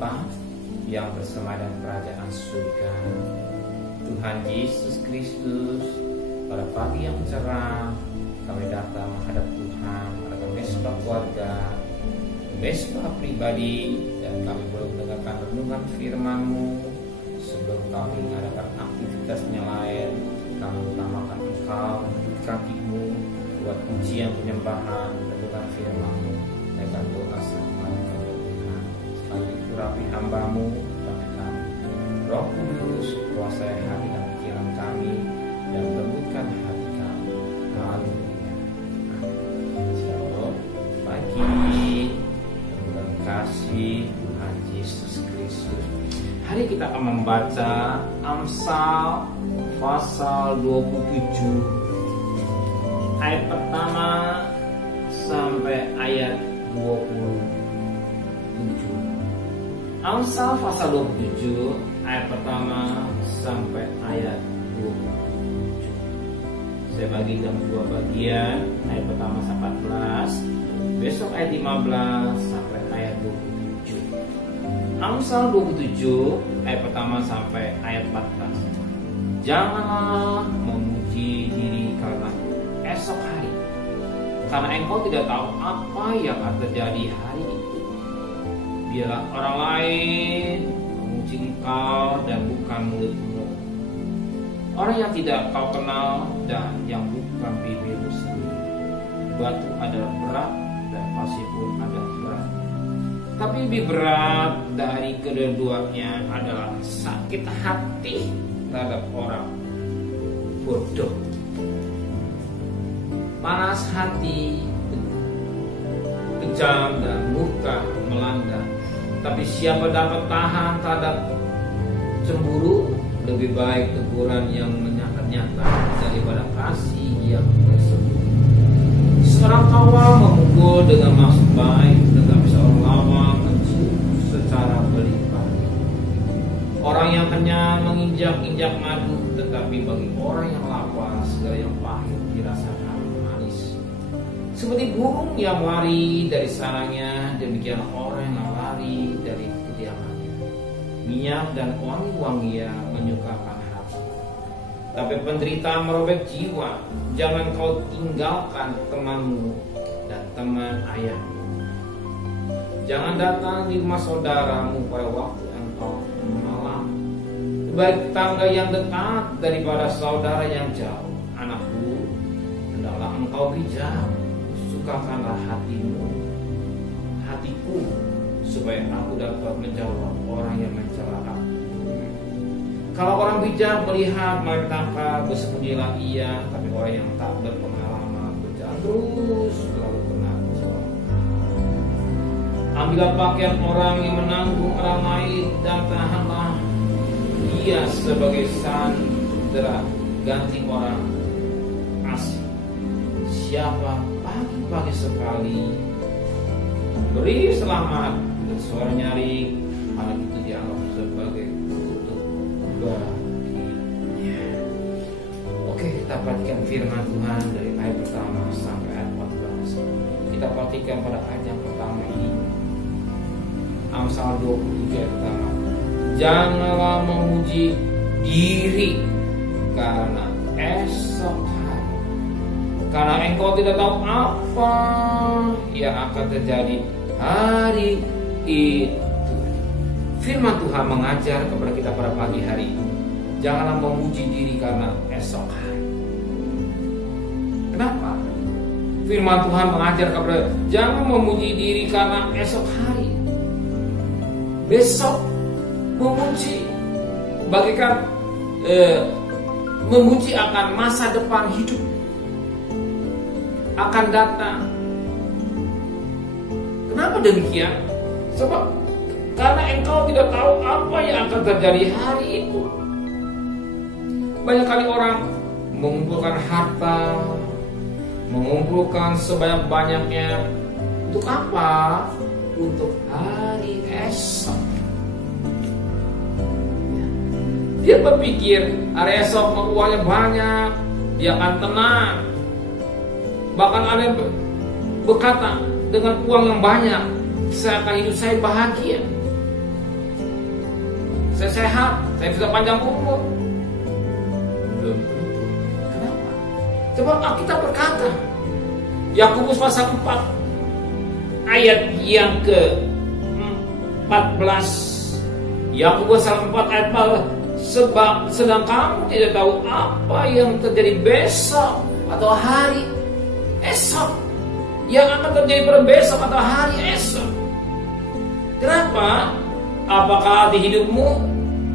Bapa yang bersemayam kerajaan surga, Tuhan Yesus Kristus, pada pagi yang cerah kami datang menghadap Tuhan pada mesbah keluarga, mesbah pribadi, dan kami boleh mendengarkan renungan firman-Mu. Sebelum kami mengadakan aktivitasnya lain, kami utamakan Engkau di kaki-Mu buat pujian penyembahan, renungan firman-Mu, dan doa sama Tuhan. Sekali urapi hamba-Mu, kami Roh Kudus, kuasai hati dan pikiran kami, dan lembutkan hati kami. Haleluya. Shalom. Pagi dan kasih Tuhan Yesus Kristus. Hari kita akan membaca Amsal pasal 27 ayat pertama sampai ayat 27. Amsal pasal 27 ayat pertama sampai ayat 27. Saya bagi dalam dua bagian, ayat pertama sampai 14, besok ayat 15 sampai ayat 27. Amsal 27 ayat pertama sampai ayat 14. Janganlah memuji diri karena esok hari, karena engkau tidak tahu apa yang akan terjadi hari itu. Biarlah orang lain memuji engkau dan bukan mulutmu, orang yang tidak kau kenal dan yang bukan bibirmu sendiri. Batu adalah berat dan pasir pun adalah berat, tapi lebih berat dari kedua-duanya adalah sakit hati terhadap orang bodoh. Panas hati, kejam dan murka melanda, tapi siapa dapat tahan terhadap cemburu? Lebih baik teguran yang menyata-nyata daripada kasih yang tersembunyi. Seorang kawal memukul dengan maksud baik, tetapi seorang lawan mencium secara berlimpah. Orang yang kenyang menginjak-injak madu, tetapi bagi orang yang lapar segala yang pahit dirasakan manis. Seperti burung yang lari dari sarangnya, demikian orang yang lari dari kediamannya. Minyak dan wangi-wangian menyukakan hati, tapi penderitaan merobek jiwa. Jangan kau tinggalkan temanmu dan teman ayahmu. Jangan datang di rumah saudaramu pada waktu engkau malam. Baik tangga yang dekat daripada saudara yang jauh. Anakku, hendaklah engkau bijak, sukakanlah hatiku, supaya aku dapat menjawab orang yang mencela aku. Kalau orang bijak melihat malapetaka, bersembunyilah ia, tapi orang yang tak berpengalaman berjalan terus lalu kena celah. Ambillah pakaian orang yang menanggung orang lain dan tahanlah dia sebagai sandera ganti orang asing. Siapa pagi-pagi sekali beri selamat dan suara nyaring, hal itu dianggap sebagai kutuk baginya. Oke, kita perhatikan firman Tuhan dari ayat pertama sampai ayat 14. Kita perhatikan pada ayat yang pertama ini, Amsal 27 ayat pertama. Janganlah memuji diri karena esok hari, karena engkau tidak tahu apa yang akan terjadi hari itu. Firman Tuhan mengajar kepada kita pada pagi hari ini, janganlah memuji diri karena esok hari. Kenapa? Firman Tuhan mengajar kepada jangan memuji diri karena esok hari. Besok memuji bagikan memuji akan masa depan hidup akan datang. Kenapa demikian? Sebab karena engkau tidak tahu apa yang akan terjadi hari itu. Banyak kali orang mengumpulkan harta, mengumpulkan sebanyak-banyaknya untuk apa? Untuk hari esok. Dia berpikir hari esok uangnya banyak, dia akan tenang. Bahkan ada yang berkata, dengan uang yang banyak saya akan hidup saya bahagia. saya sehat, saya bisa panjang umur. Belum tentu. Kenapa? Sebab Alkitab berkata, Yakobus pasal 4 ayat yang ke-14. Yakobus pasal 4 ayat 14. Sebab sedang kamu tidak tahu apa yang terjadi besok atau hari esok, yang akan terjadi pada besok atau hari esok. Kenapa? Apakah di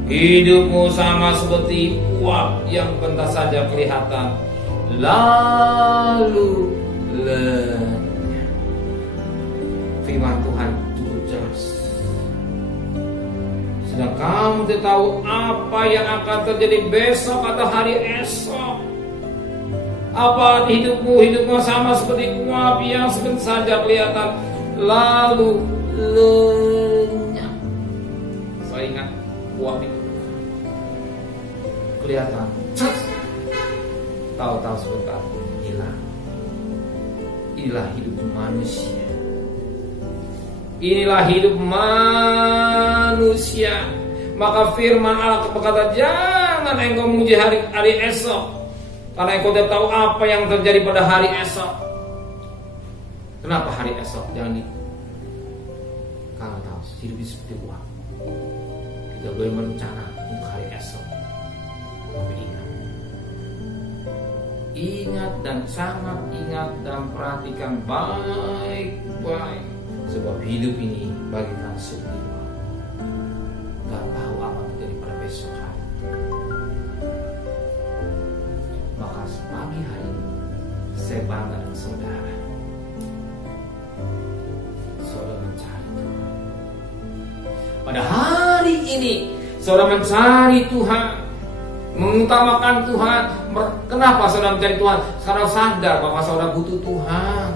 hidupmu sama seperti uap yang bentar saja kelihatan lalu lenyap. Firman Tuhan cukup jelas. Sedang kamu tidak tahu apa yang akan terjadi besok atau hari esok. Apa hidupmu sama seperti uap yang sebentar saja kelihatan lalu lenyap. Saya ingat uap itu kelihatan, tahu-tahu sebentar hilang. Inilah hidup manusia. Inilah hidup manusia. Maka firman Allah berkata, jangan engkau memuji hari esok, karena engkau tidak tahu apa yang terjadi pada hari esok. Kenapa hari esok? Jangan karena tahu hidup seperti uang. Kita boleh merencana untuk hari esok. Tapi ingat dan sangat ingat dan perhatikan baik-baik. Sebab hidup ini bagikan seperti uang. Gak tahu apa terjadi pada besok hari. Maka pagi hari ini saya bangga dengan saudara. Saudara mencari Tuhan. Pada hari ini saudara mencari Tuhan, mengutamakan Tuhan. Kenapa saudara mencari Tuhan? Saudara sadar bahwa saudara butuh Tuhan.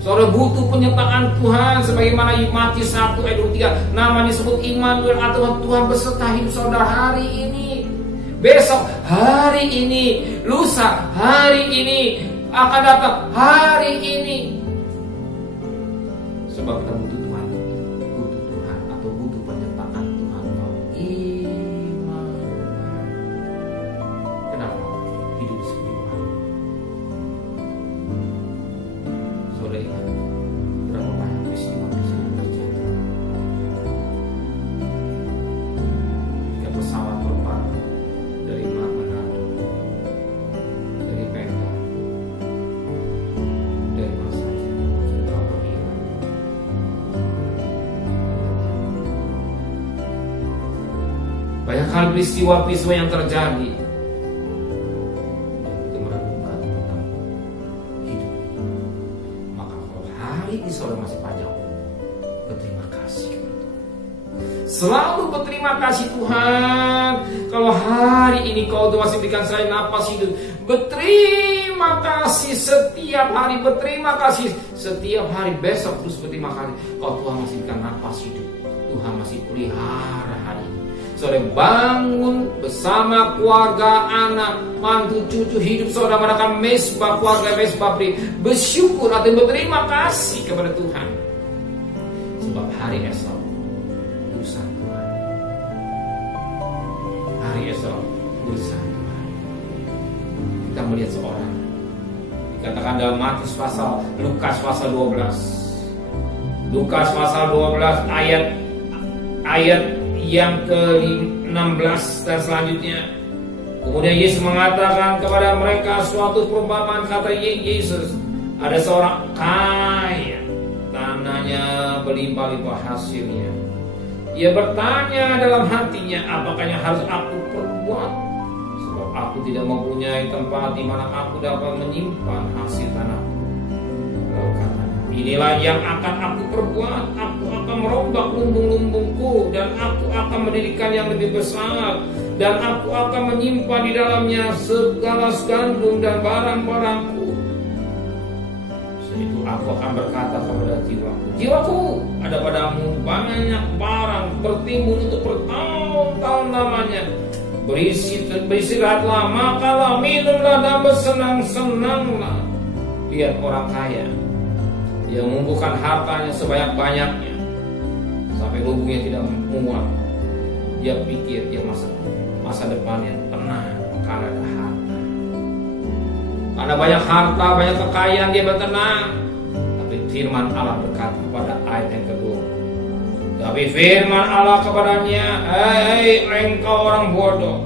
Saudara butuh penyertaan Tuhan. Sebagaimana Matius 1 ayat 23, namanya disebut Immanuel, atau Tuhan beserta hidup saudara hari ini, besok, hari ini, lusa, hari ini, akan datang hari ini. Sebab kita butuh Tuhan, atau butuh penyertaan Tuhan. Kenapa hidup seperti Tuhan? Saudara ingat berapa banyak peristiwa yang terjadi? Ketika pesawat terbang dari Manado, dari Pendor, dari mana saja, berapa hilang. Banyak hal peristiwa-peristiwa yang terjadi. Itu merenungkan tentang hidup. Maka kalau hari ini saudara masih panjang, berterima kasih kepada Tuhan. Selalu berterima kasih Tuhan. Kalau hari ini kau masih berikan saya napas hidup, berterima kasih setiap hari. Berterima kasih setiap hari. Besok terus berterima kasih. Kalau Tuhan masih berikan napas hidup, Tuhan masih pelihara hari ini. Saudara bangun bersama keluarga, anak, mantu, cucu, hidup saudara merayakan mesbah keluarga, mesbah pri, bersyukur atau berterima kasih kepada Tuhan. Sebab hari esok urusan Tuhan. Hari esok urusan Tuhan. Kita melihat seorang dikatakan dalam Lukas pasal 12. Lukas pasal 12 ayat yang ke-16 dan selanjutnya. Kemudian Yesus mengatakan kepada mereka suatu perumpamaan. Kata Yesus, ada seorang kaya, tanahnya berlimpah-limpah hasilnya. Ia bertanya dalam hatinya, apakah yang harus aku perbuat? Sebab aku tidak mempunyai tempat di mana aku dapat menyimpan hasil tanahku. Lalu katanya, inilah yang akan aku perbuat. Aku akan merombak lumbung-lumbungku, dan aku akan mendirikan yang lebih besar, dan aku akan menyimpan di dalamnya segala gandum dan barang-barangku. Setelah itu aku akan berkata kepada jiwaku, jiwaku, ada padamu banyak barang bertimbun untuk bertahun-tahun lamanya. Beristirahatlah, makanlah, minumlah, dan bersenang-senanglah. Lihat orang kaya yang mengumpulkan hartanya sebanyak-banyaknya sampai lumbungnya tidak muat. dia pikir dia masa depannya tenang karena ada harta. Karena banyak harta, banyak kekayaan dia bertenang. Tapi firman Allah berkata pada ayat yang kedua. Tapi firman Allah kepadanya, hei engkau orang bodoh,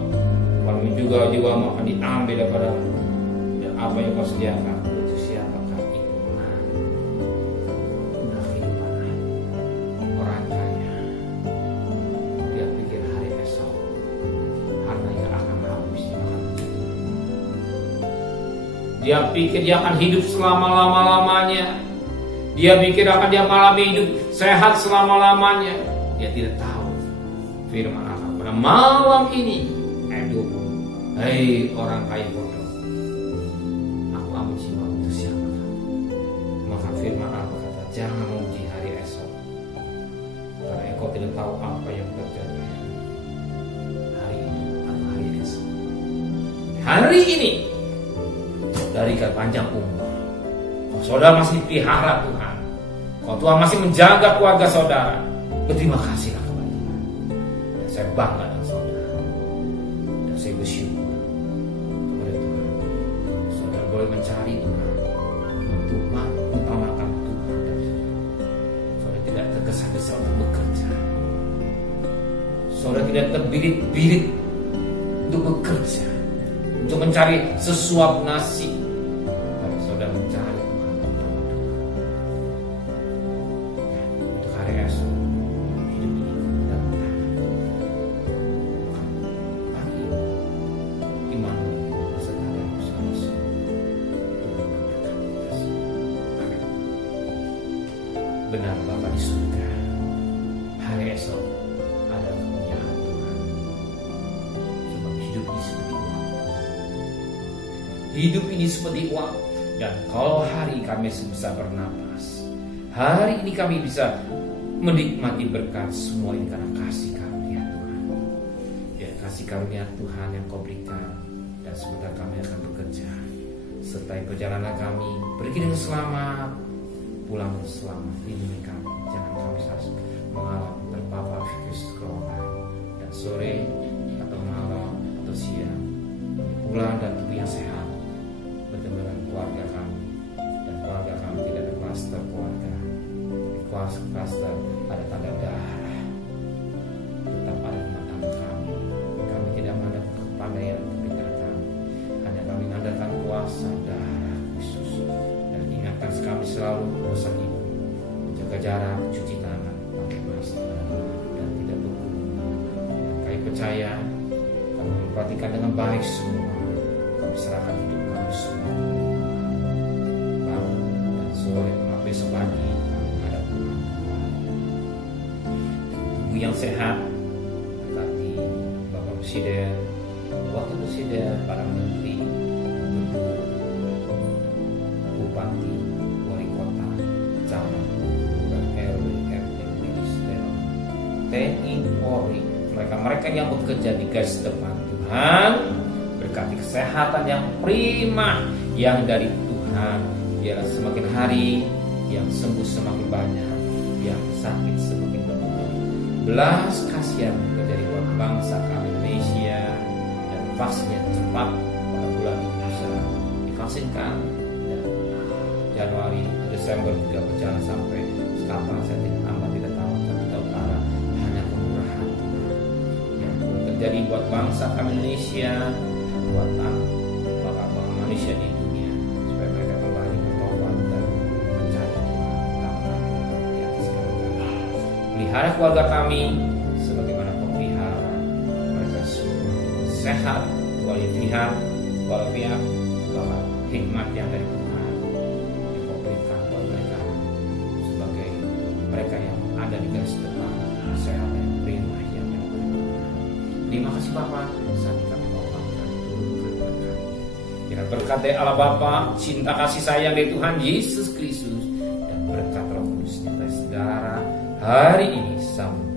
kamu juga jiwamu akan diambil daripada dan apa yang kau sediakan itu siapakah itu? Nah, kehidupan orang kaya, dia pikir hari esok hartanya akan habis. Dia pikir dia akan hidup selama-lamanya. Dia pikir akan dia mengalami hidup sehat selama-lamanya. Dia tidak tahu firman Allah pada malam ini ayat 20. Hei orang kaya bodoh, aku ambil jiwa untuk siapa? Maka firman Allah berkata, jangan memuji hari esok, karena engkau tidak tahu apa yang terjadi hari ini atau hari esok. Hari ini dari panjang umur, saudara masih dipelihara Tuhan. Kalau Tuhan masih menjaga keluarga saudara, berterima kasihlah kepada Tuhan. Dan saya bangga dengan saudara. Dan saya bersyukur kepada Tuhan. Saudara boleh mencari Tuhan, utamakan Tuhan. Dan saudara tidak tergesa-gesa untuk bekerja. Saudara tidak terbirit-birit untuk bekerja, untuk mencari sesuap nasi. Tapi saudara mencari benar Bapa di surga. Hari esok adalah kepunyaan Tuhan. Sebab hidup ini seperti uang. Hidup ini seperti uang. Dan kalau hari kami bisa bernapas, hari ini kami bisa menikmati berkat semua ini karena kasih karunia Tuhan. Ya, kasih karunia Tuhan yang kau berikan. Dan sebentar kami akan bekerja. Sertai perjalanan kami pergi dengan selamat, pulang selamat. Lindungi kami, jangan kami harus mengalami terpapar virus corona. Dan sore atau malam atau siang pulang dan tubuh yang sehat, bertemu dengan keluarga kami. Dan keluarga kami tidak ada klaster keluarga, tapi klaster ada tanda darah tetap ada di mata kami. Kami tidak mengandalkan kepandaian pikiran kami, hanya kami mengandalkan kuasa darah Yesus. Dan ingatkan kami selalu bosan ibu, jaga jarak, cuci tangan, pakai masker dan tidak berkerumun. Dan kami percaya kami memperhatikan dengan baik semua. Kami serahkan hidup kami semua. Malam dan sore malam besok pagi ada Tuhan. Tubuh yang sehat, tadi Bapak Presiden, Wakil Presiden, para menteri, gubernur, bupati, wali kota, camat, RW, RT, TNI, Polri, mereka yang bekerja di garis depan. Tuhan berkati kesehatan yang prima yang dari Tuhan. Biarlah semakin hari yang sembuh semakin banyak, yang sakit semakin berkurang. Belas kasihan terjadi buat bangsa kami Indonesia, dan vaksinnya cepat pada bulan ini bisa divaksinkan. Dan Januari, Desember juga berjalan sampai sekarang. Saya tidak tahu, tapi tahu arah hanya kemurahan yang terjadi buat bangsa kami Indonesia, buat bangsa manusia di dunia, supaya mereka kembali bertobat dan mencari Tuhan di atas segala galanya. Pelihara keluarga kami sebagaimana kau pelihara mereka semua sehat walafiat bahwa hikmat yang dari Tuhan yang kau berikan buat mereka sebagai mereka yang ada di garis depan, sehat yang prima yang terima kasih Bapa. Saat ini kami mau makan dengan berkat dari Allah Bapa, cinta kasih sayang dari Tuhan Yesus Kristus, dan berkat Roh Kudus nyata saudara hari ini sampai